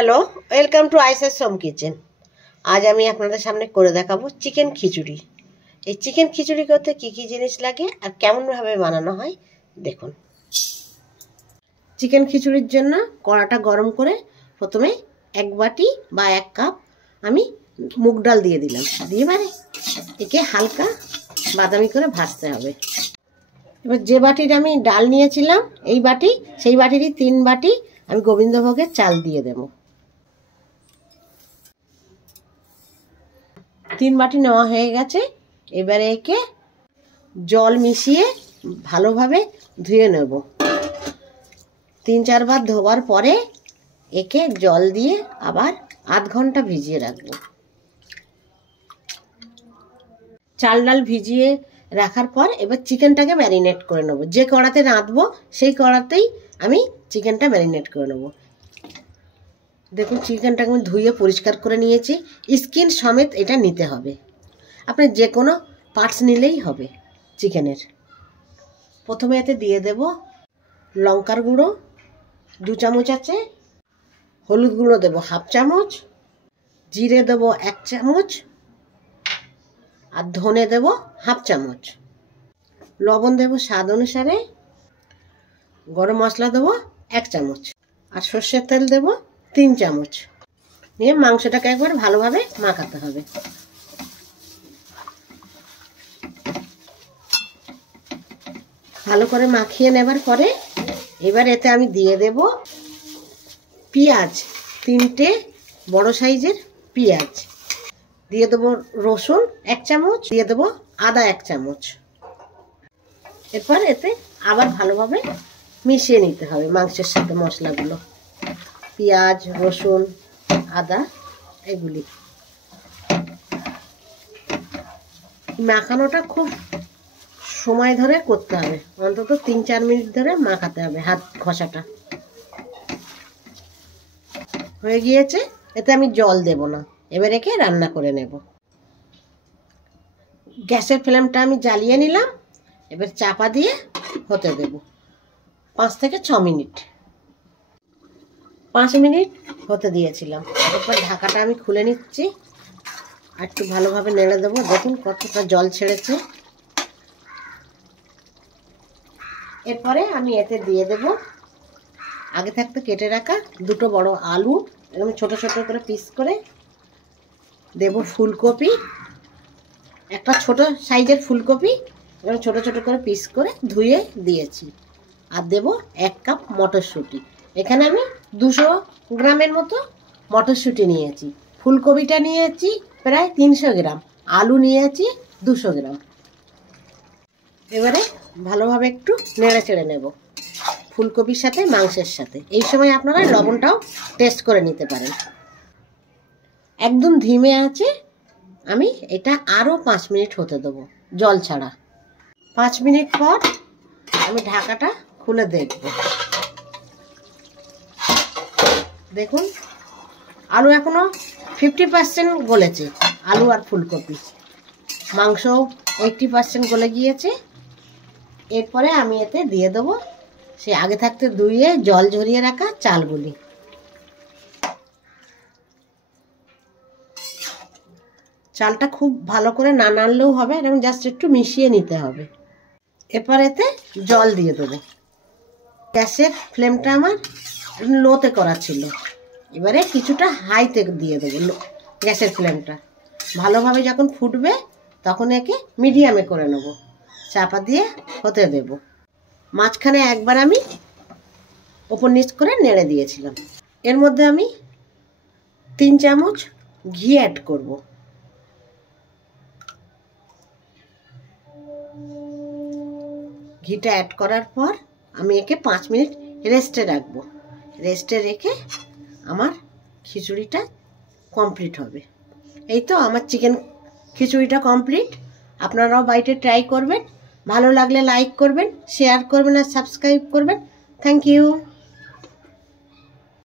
Hello, welcome to আইসেস home kitchen. আজ আমি আপনাদের সামনে করে দেখাবো চিকেন খিচুড়ি। এই চিকেন খিচুড়ি করতে কী কী জিনিস লাগে আর কেমনভাবে বানানো হয় দেখুন। চিকেন খিচুড়ির জন্য কড়াটা গরম করে প্রথমে 1 বাটি বা 1 কাপ আমি মুগ ডাল দিয়ে দিলাম। দিয়ে একে হালকা বাদামি করে ভাজতে হবে। এবার যে বাটির আমি ডাল নিয়েছিলাম এই বাটি, সেই বাটিরই 3 বাটি আমি গোবিন্দভোগের চাল দিয়ে দেব। 3 বাটি নেওয়া হয়ে গেছে। এবারে একে জল মিশিয়ে ভালোভাবে ধুয়ে নেব। 3-4 বার ধোয়ার পরে একে জল দিয়ে আবার আধ ঘন্টা ভিজিয়ে রাখবো। চাল ডাল ভিজিয়ে রাখার পর এবার চিকেনটাকে ম্যারিনেট করে নেব। যে কড়াতে রাঁধবো সেই কড়াতেই আমি চিকেনটা ম্যারিনেট করে নেব। দেখুন চিকেনটাকে আমি ধুয়ে পরিষ্কার করে নিয়েছি। স্কিন সমেত এটা নিতে হবে। আপনি যে কোনো পার্টস নিলেই হবে চিকেনের। প্রথমে এতে দিয়ে দেব লঙ্কার গুঁড়ো 2 চামচ আছে, হলুদ গুঁড়ো দেব 1/2 চামচ, জিরে দেব 1 চামচ আর ধনে দেব 1/2 চামচ, লবণ দেব স্বাদ অনুসারে, গরম মশলা দেব 1 চামচ আর সর্ষের তেল দেব 3 চামচ। নিয়ে মাংসটাকে একবার ভালোভাবে মাখাতে হবে। ভালো করে মাখিয়ে নেবার পরে এবার এতে আমি দিয়ে দেব পেঁয়াজ, 3টে বড় সাইজের পেঁয়াজ দিয়ে দেব, রসুন 1 চামচ দিয়ে দেব, আদা 1 চামচ। এরপর এতে আবার ভালোভাবে মিশিয়ে নিতে হবে মাংসের সাথে মশলাগুলো, পেঁয়াজ, রসুন, আদা এগুলি। মাখানোটা খুব সময় ধরে করতে হবে, অন্তত 3-4 মিনিট ধরে মাখাতে হবে হাত ঘষাটা। হয়ে গিয়েছে, এতে আমি জল দেব না। এবার একে রান্না করে নেব। গ্যাসের ফ্লেমটা আমি জ্বালিয়ে নিলাম। এবার চাপা দিয়ে হতে দেব 5 থেকে 6 মিনিট। 5 মিনিট হতে দিয়েছিলাম। এরপর ঢাকাটা আমি খুলে নিচ্ছি আর একটু ভালোভাবে নেড়ে দেবো। দেখুন কতটা জল ছেড়েছে। এরপরে আমি এতে দিয়ে দেব আগে থাকতে কেটে রাখা 2টো বড় আলু, এরকম ছোট ছোট করে পিস করে দেব। ফুলকপি, একটা ছোট সাইজের ফুলকপি এরকম ছোট ছোট করে পিস করে ধুয়ে দিয়েছি। আর দেব 1 কাপ মটরশুঁটি। এখানে আমি 200 গ্রামের মতো মটরশুঁটি নিয়েছি। ফুলকপিটা নিয়েছি প্রায় 300 গ্রাম, আলু নিয়েছি 200 গ্রাম। এবারে ভালোভাবে একটু নেড়ে চেড়ে নেব ফুলকপির সাথে মাংসের সাথে। এই সময় আপনারা লবণটাও টেস্ট করে নিতে পারেন। একদম ধিমে আছে আমি এটা আরও 5 মিনিট হতে দেবো জল ছাড়া। 5 মিনিট পর আমি ঢাকাটা খুলে দেখব। দেখুন আলু এখনো 50% গলেছে, আলু আর ফুলকপি। মাংসও 80% গলে গিয়েছে। এরপরে আমি এতে দিয়ে দেবো সে আগে থাকতে ধুয়ে জল ঝরিয়ে রাখা চালগুলি। চালটা খুব ভালো করে না নাড়লেও হবে, এরকম জাস্ট একটু মিশিয়ে নিতে হবে। এরপর এতে জল দিয়ে দেবো। গ্যাসের ফ্লেমটা আমার লোতে করা ছিল, এবারে কিছুটা হাইতে দিয়ে দেবো গ্যাসের ফ্লেমটা। ভালোভাবে যখন ফুটবে তখন একে মিডিয়ামে করে নেব, চাপা দিয়ে হতে দেব। মাঝখানে একবার আমি ওপর নিচ করে নেড়ে দিয়েছিলাম। এর মধ্যে আমি 3 চামচ ঘি অ্যাড করব। ঘিটা অ্যাড করার পর আমি একে 5 মিনিট রেস্টে রাখবো। রেস্টে রেখে আমার খিচুড়িটা কমপ্লিট হবে। এই তো আমার চিকেন খিচুড়িটা কমপ্লিট। আপনারাও বাড়িতে ট্রাই করবেন। ভালো লাগলে লাইক করবেন, শেয়ার করবেন আর সাবস্ক্রাইব করবেন। Thank you.